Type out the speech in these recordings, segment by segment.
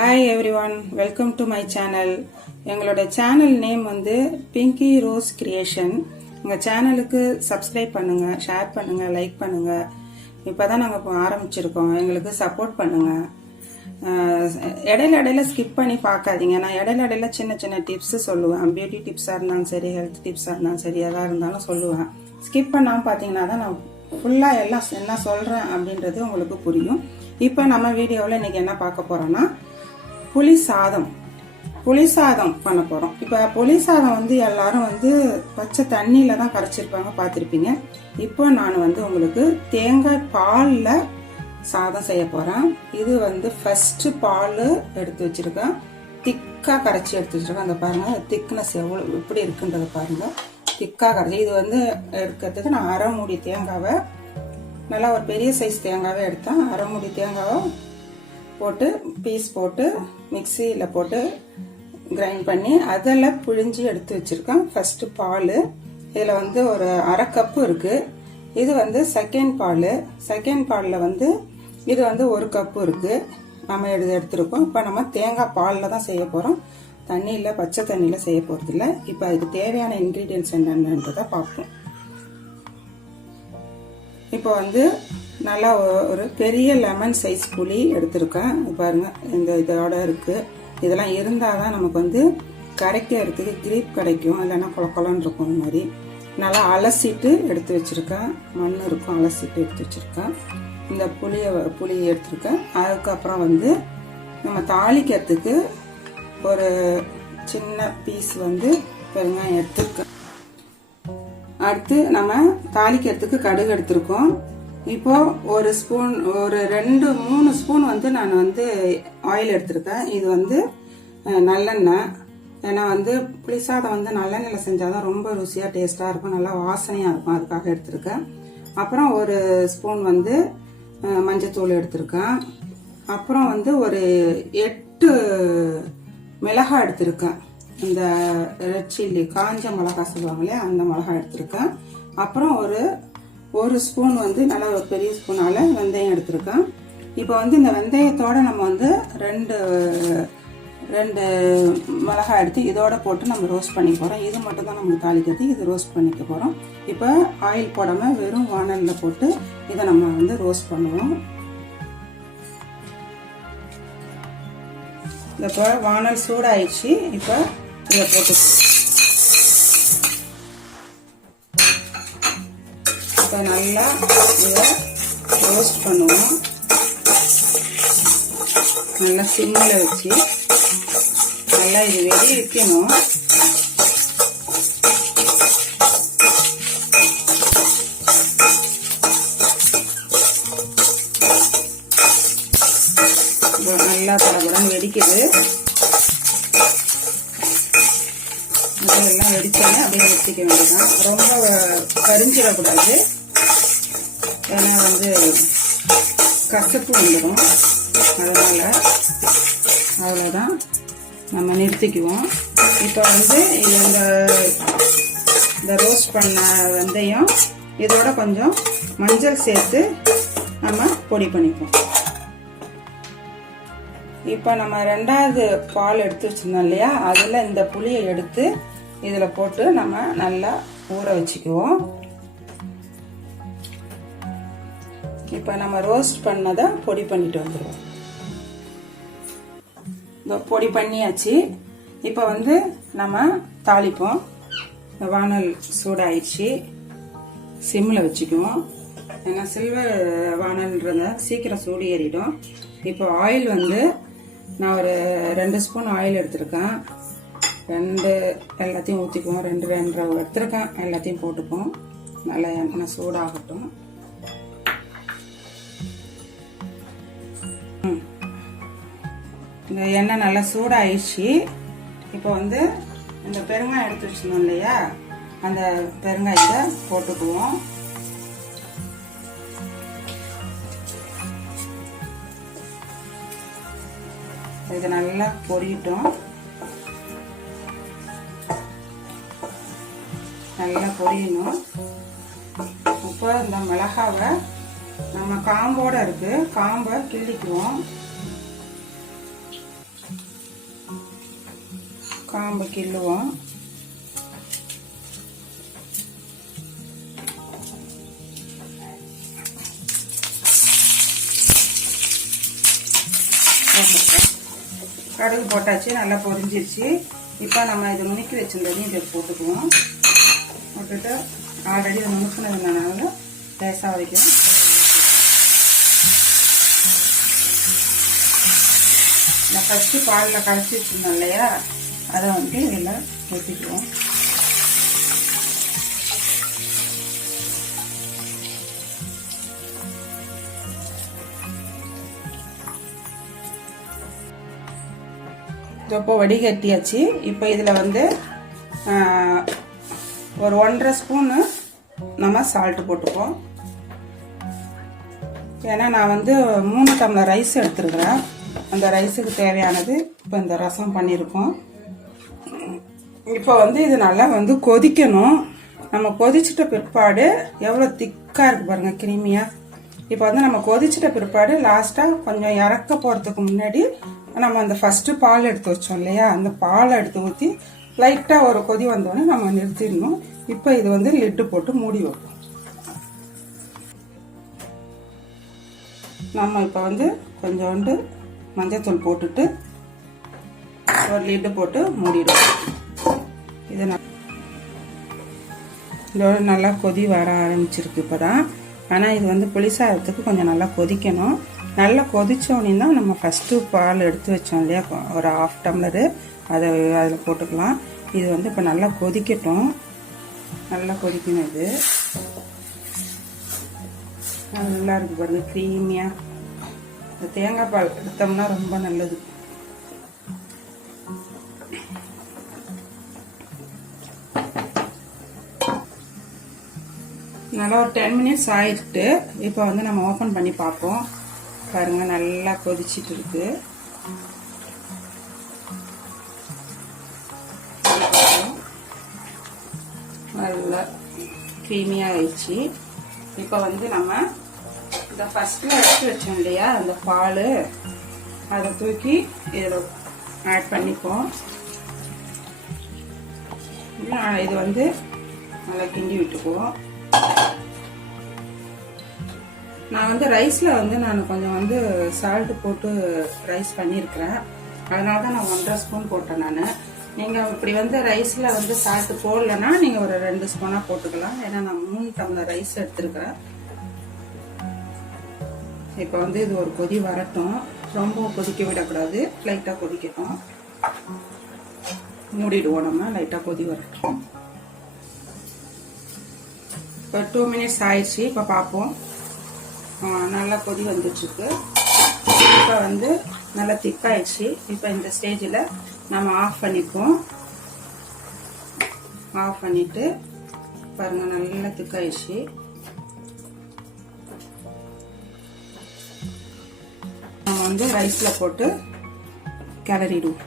Hi everyone, welcome to my channel. எங்களோட channel name வந்து Pinki rose creation. உங்க சேனலுக்கு சப்ஸ்கிரைப் பண்ணுங்க, ஷேர் பண்ணுங்க, லைக் பண்ணுங்க. இப்பதான் நாங்க ஆரம்பிச்சிருக்கோம். எங்களுக்கு சப்போர்ட் பண்ணுங்க. இடையில ஸ்கிப் பண்ணி பார்க்காதீங்க. நான் இடையில சின்ன டிப்ஸ் சொல்லுவேன். பியூட்டி டிப்ஸா இருந்தாலும் சரி, ஹெல்த் டிப்ஸா இருந்தாலும் சரி, எதா இருந்தாலும் சொல்லுவேன். ஸ்கிப் பண்ணாம பாத்தீங்கன்னா தான் நான் ஃபுல்லா எல்லாம் என்ன சொல்றேன் அப்படின்றது உங்களுக்கு புரியும். இப்போ நம்ம வீடியோவில் இன்னைக்கு என்ன பார்க்க போறோம்னா புளி சாதம் பண்ண போறோம். இப்ப புளி சாதம் வந்து எல்லாரும் வந்து பச்சை தண்ணியில தான் கரைச்சிருப்பாங்க, பார்த்திருப்பீங்க. இப்போ நான் வந்து உங்களுக்கு தேங்காய் பால்ல சாதம் செய்ய போறேன். இது வந்து ஃபர்ஸ்ட் பால் எடுத்து வச்சிருக்கேன், திக்கா கரைச்சி எடுத்து வச்சிருக்கேன். அந்த பாருங்க திக்னஸ் எவ்வளவு எப்படி இருக்குன்றத பாருங்க, திக்கா கரைச்சி. இது வந்து எடுக்கிறதுக்கு நான் அரை மூடி தேங்காவை, நல்லா ஒரு பெரிய சைஸ் தேங்காவை எடுத்தேன். அரை மூடி தேங்காவை போட்டு பீஸ் போட்டு மிக்சியில் போட்டு கிரைண்ட் பண்ணி அதில் புழிஞ்சி எடுத்து வச்சிருக்கேன். ஃபர்ஸ்ட் பால் இதில் வந்து ஒரு அரை கப்பு இருக்கு. இது வந்து செகண்ட் பாலில் வந்து இது வந்து ஒரு கப்பு இருக்கு. நம்ம எடுத்துருக்கோம். இப்போ நம்ம தேங்காய் பாலில் தான் செய்ய போகிறோம், தண்ணியில் பச்சை தண்ணியில் செய்ய போகிறது இல்லை. இப்போ அதுக்கு தேவையான இன்க்ரீடியன்ஸ் என்னன்றதை பார்ப்போம். இப்போ வந்து நல்லா ஒரு பெரிய லெமன் சைஸ் புளி எடுத்திருக்கேன். பாருங்க இந்த இதோட இருக்கு. இதெல்லாம் இருந்தாதான் நமக்கு வந்து கரைக்கிறதுக்கு கிரீப் கிடைக்கும், இல்லைன்னா கொலன்னு இருக்கும். இந்த மாதிரி நல்லா அலசிட்டு எடுத்து வச்சிருக்கேன். மண் இருக்கும், அலசிட்டு எடுத்து வச்சிருக்கேன். இந்த புளியை எடுத்திருக்கேன். அதுக்கப்புறம் வந்து நம்ம தாளிக்கிறதுக்கு ஒரு சின்ன பீஸ் வந்து பெருங்காயம் எடுத்துருக்கேன். அடுத்து நம்ம தாளிக்கிறதுக்கு கடுகு எடுத்திருக்கோம். இப்போ ஒரு ஸ்பூன், ஒரு 2-3 ஸ்பூன் வந்து நான் வந்து ஆயில் எடுத்திருக்கேன். இது வந்து நல்லெண்ணெய். ஏன்னா வந்து புளிசாதம் வந்து நல்லெண்ணெயில் செஞ்சாதான் ரொம்ப ருசியா டேஸ்டா இருக்கும், நல்லா வாசனையா இருக்கும். அதுக்காக எடுத்திருக்கேன். அப்புறம் ஒரு ஸ்பூன் வந்து மஞ்சத்தூள் எடுத்திருக்கேன். அப்புறம் வந்து ஒரு 8 மிளகாய் எடுத்திருக்கேன். இந்த ரெட் சில்லி, காஞ்ச மிளகாய் சொல்லுவாங்க இல்லையா, அந்த மிளகாய் எடுத்திருக்கேன். அப்புறம் ஒரு ஸ்பூன் வந்து நல்லா ஒரு பெரிய ஸ்பூனால வெந்தயம் எடுத்திருக்கேன். இப்போ வந்து இந்த வெந்தயத்தோட நம்ம வந்து ரெண்டு மிளகாய் எடுத்து இதோட போட்டு நம்ம ரோஸ்ட் பண்ணிக்க போறோம். இது மட்டும் தான் நம்ம தாளிக்கிறது, இது ரோஸ்ட் பண்ணிக்க போறோம். இப்போ ஆயில் போடாம வெறும் வானல்ல போட்டு இதை நம்ம வந்து ரோஸ்ட் பண்ணுவோம். இப்போ வானல் சூடாயிடுச்சு. இப்போ இதை போட்டு இப்போ நல்லா இதை ரோஸ்ட் பண்ணுவோம். நல்லா சிம்மில் வச்சு நல்லா இது வெடி வைக்கணும். நல்லா படபடன்னு வெடிக்குது. இதெல்லாம் வெடிச்சாலே அப்படியே வெடிக்க வேண்டியதான். ரொம்ப கரிஞ்சிடக்கூடாது, ஏன்னா வந்து கசப்பு வந்துடும். அதனால அவ்வளோதான், நம்ம நிறுத்திக்குவோம். இப்போ வந்து இந்த ரோஸ்ட் பண்ண வெந்தயம் இதோட கொஞ்சம் மஞ்சள் சேர்த்து நம்ம பொடி பண்ணிப்போம். இப்போ நம்ம 2வது பால் எடுத்து வச்சிருந்தோம் இல்லையா, அதில் இந்த புளியை எடுத்து இதில் போட்டு நம்ம நல்லா ஊற வச்சுக்குவோம். இப்போ நம்ம ரோஸ்ட் பண்ணதை பொடி பண்ணிட்டு வந்துடுவோம். பொடி பண்ணியாச்சு. இப்போ வந்து நம்ம தாளிப்போம். வானல் சூடாயிடுச்சு, சிம்மில் வச்சுக்குவோம். ஏன்னா சில்வர் வானல்ன்றத சீக்கிரம் சூடு ஏறிடும். இப்போ ஆயில் வந்து நான் ஒரு 2 ஸ்பூன் ஆயில் எடுத்திருக்கேன். எல்லாத்தையும் ஊற்றிக்குவோம். 2 எடுத்திருக்கேன். எல்லாத்தையும் போட்டுப்போம். நல்லா எண்ணெய் சூடாகட்டும். இந்த எண்ணெய் நல்லா சூடாயிடுச்சு. இப்போ வந்து இந்த பெருங்காயம் எடுத்து வச்சிருந்தோம் இல்லையா, அந்த பெருங்காயத்தை போட்டுக்குவோம். இது நல்லா பொரியட்டும். நல்லா பொரியணும். இப்போ இந்த மிளகாவை நம்ம காம்போட இருக்கு, காம்பை கிள்ளிக்குவோம். காம்பு கிள்ளுவோம். கடுகு போட்டாச்சு, நல்லா பொரிஞ்சிருச்சு. இப்போ நம்ம இது நுணுக்கி வச்சிருந்ததையும் இதை போட்டுக்குவோம். போட்டுட்டு ஆல்ரெடி இதை நுணுக்குனதுனால லேசாக வரைக்கும் நான் ஃபஸ்ட்டு பாலில் கரைச்சி வச்சுருந்தோம் இல்லையா, அதை வந்து இதில் ஊற்றிக்குவோம். இப்போ வடிகட்டியாச்சு. இப்போ இதில் வந்து ஒரு 1.5 ஸ்பூனு நம்ம சால்ட்டு போட்டுப்போம். ஏன்னா நான் வந்து 3 டம்ளர் ரைஸ் எடுத்துருக்கிறேன். அந்த ரைஸுக்கு தேவையானது இப்போ இந்த ரசம் பண்ணியிருக்கோம். இப்போ வந்து இது நல்லா வந்து கொதிக்கணும். நம்ம கொதிச்சிட்ட பிற்பாடு எவ்வளோ திக்காக இருக்கு பாருங்க, கிரீமியாக. இப்போ வந்து நம்ம கொதிச்சிட்ட பிற்பாடு லாஸ்ட்டாக கொஞ்சம் இறக்க போகிறதுக்கு முன்னாடி நம்ம அந்த ஃபர்ஸ்ட் பால் எடுத்து வச்சோம் இல்லையா, அந்த பாலை எடுத்து ஊற்றி லைட்டாக ஒரு கொதி வந்தோடனே நம்ம நிறுத்திடணும். இப்போ இது வந்து லிட்டு போட்டு மூடி வைப்போம். நம்ம இப்போ வந்து கொஞ்சோண்டு மஞ்சத்தூள் போட்டுட்டு ஒரு லிட்டு போட்டு மூடிடுவோம். இது இதோட நல்லா கொதி வர ஆரம்பிச்சிருக்கு இப்போதான். ஆனால் இது வந்து புளிசாதத்துக்கு கொஞ்சம் நல்லா கொதிக்கணும். நல்லா கொதிச்சோடனே தான் நம்ம ஃபஸ்ட்டு பால் எடுத்து வச்சோம் இல்லையா, ஒரு 1/2 டம்ளரு, அதை அதில் போட்டுக்கலாம். இது வந்து இப்போ நல்லா கொதிக்கட்டும். நல்லா கொதிக்கணும். இது நல்லா இருக்கு பாருங்க, க்ரீமியாக. இந்த தேங்காய் பால் எடுத்தோம்னா ரொம்ப நல்லது. நல்லா ஒரு 10 மினிட்ஸ் ஆயிட்டு இப்போ வந்து நம்ம ஓப்பன் பண்ணி பார்ப்போம். பாருங்க, நல்லா கொதிச்சிட்டு இருக்கு. நல்லா க்ரீமியாக ஆயிடுச்சு. இப்போ வந்து நம்ம இந்த ஃபர்ஸ்ட்ல எடுத்து வச்சோம் இல்லையா அந்த பால், அதை தூக்கி இதில் ஆட் பண்ணிப்போம். இது வந்து நல்லா கிண்டி விட்டுக்குவோம். நான் வந்து ரைஸில் வந்து நான் கொஞ்சம் வந்து சால்ட்டு போட்டு ரைஸ் பண்ணியிருக்கிறேன். அதனால தான் நான் 1.5 ஸ்பூன் போட்டேன். நீங்கள் இப்படி வந்து ரைஸில் வந்து சால்ட்டு போடலைன்னா நீங்கள் ஒரு 2 ஸ்பூனாக போட்டுக்கலாம். ஏன்னா நான் 3 டம்ளர் ரைஸ் எடுத்துருக்கிறேன். இப்போ வந்து இது ஒரு கொதி வரட்டும். ரொம்ப கொதிக்க விடக்கூடாது, லைட்டாக கொதிக்கட்டும். மூடிடுவோம் நம்ம, லைட்டாக கொதி வரட்டும். இப்போ 2 மினிட்ஸ் ஆயிடுச்சு. இப்போ பார்ப்போம். நல்லா கொதி வந்துட்டுருக்கு. இப்போ வந்து நல்லா திக்காயிடுச்சு. இப்போ இந்த ஸ்டேஜில் நம்ம ஆஃப் பண்ணிப்போம். ஆஃப் பண்ணிட்டு பாருங்க, நல்லா திக்காயிடுச்சு. நம்ம வந்து ரைஸ்ல போட்டு கிளறிடுவோம்.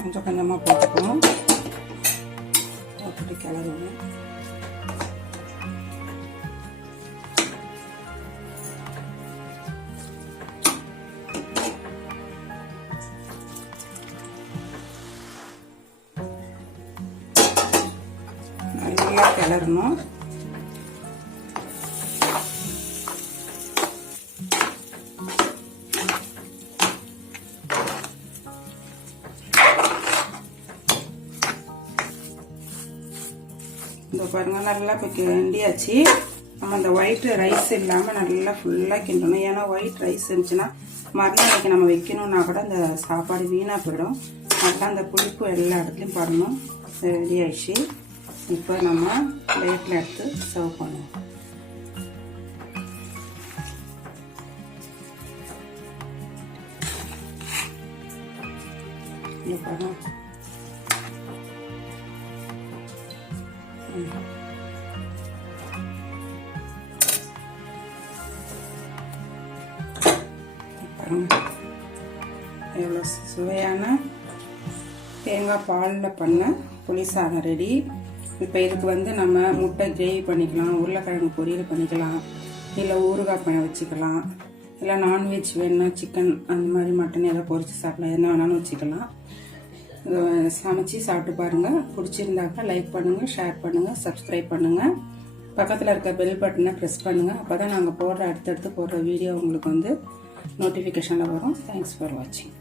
கொஞ்சம் கொஞ்சமாக போட்டுக்குவோம். அப்படி கிளறுவோம். நல்லா கிளறணும். இந்த பாருங்க, நல்லா இப்போ கிண்டியாச்சு. நம்ம அந்த ஒயிட் ரைஸ் இல்லாமல் நல்லா ஃபுல்லாக கிண்டணும். ஏன்னா ஒயிட் ரைஸ் இருந்துச்சுன்னா மறுநாளைக்கு நம்ம வைக்கணும்னா கூட அந்த சாப்பாடு வீணாக போயிடும். நல்லா அந்த புளிப்பு எல்லா இடத்துலையும் படணும். ரெடி ஆயிடுச்சு. இப்போ நம்ம பிளேட்டில் எடுத்து சர்வ் பண்ணுவோம். பாருங்க, எவ்வளோ சுவையான தேங்காய் பாலில் பண்ண புளி சாதம் ரெடி. இப்போ இதுக்கு வந்து நம்ம முட்டை கிரேவி பண்ணிக்கலாம், உருளைக்கிழங்கு பொரியல் பண்ணிக்கலாம், இல்லை ஊறுகாய் பண்ண வச்சுக்கலாம். இல்லை நான்வெஜ் வேணுன்னா சிக்கன் அந்த மாதிரி மட்டன் எதாவது பொரிச்சு சாப்பிடலாம், என்ன வேணாலும் வச்சுக்கலாம். சமைச்சு சாப்பிட்டு பாருங்கள். பிடிச்சிருந்தாக்கா லைக் பண்ணுங்கள், ஷேர் பண்ணுங்கள், சப்ஸ்கிரைப் பண்ணுங்கள். பக்கத்தில் இருக்க பெல் பட்டனை ப்ரெஸ் பண்ணுங்கள். அப்போ தான் நாங்கள் அடுத்தடுத்து போடுற வீடியோ உங்களுக்கு நோட்டிஃபிகேஷனில் வரும். தேங்க்ஸ் ஃபார் வாட்சிங்.